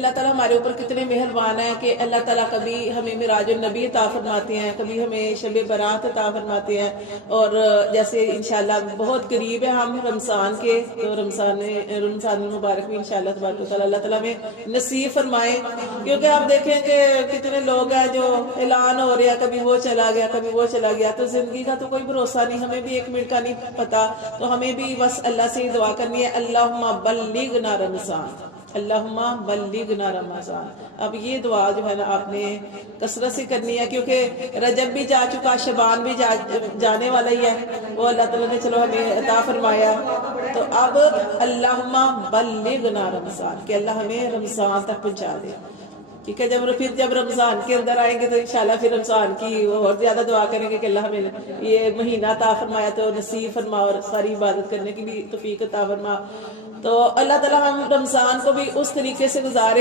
اللہ تعالیٰ ہمارے اوپر کتنے مہربان ہیں کہ اللہ تعالیٰ کبھی ہمیں معراج النبی عطا فرماتے ہیں، کبھی ہمیں شب برات عطا فرماتے ہیں، اور جیسے انشاءاللہ بہت قریب ہے ہم رمضان کے، تو رمضان المبارک میں انشاءاللہ تبارک و تعالیٰ اللہ تعالیٰ میں نصیب فرمائے، کیونکہ آپ دیکھیں کہ کتنے لوگ ہیں جو اعلان ہو رہے ہیں، کبھی وہ چلا گیا کبھی وہ چلا گیا، تو زندگی کا تو کوئی بھروسہ نہیں، ہمیں بھی ایک منٹ کا نہیں پتا، تو ہمیں بھی بس اللہ سے دعا کرنی ہے، اللہم بلغنا رمضان، اللہم بلغنا رمضان۔ اب یہ دعا جو ہے نا آپ نے کثرت سے کرنی ہے، کیونکہ رجب بھی جا چکا، شعبان بھی جانے والا ہی ہے، وہ اللہ تعالیٰ نے چلو ہمیں عطا فرمایا، تو اب اللہم بلغنا رمضان کہ اللہ ہمیں رمضان تک پہنچا دے، ٹھیک ہے۔ جب رمضان کے اندر آئیں گے تو انشاءاللہ پھر رمضان کی اور زیادہ دعا کریں گے کہ اللہ ہمیں یہ مہینہ عطا فرمایا تو نصیب فرما، اور ساری عبادت کرنے کی بھی توفیق عطا فرما، تو اللہ تعالیٰ ہم رمضان کو بھی اس طریقے سے گزارے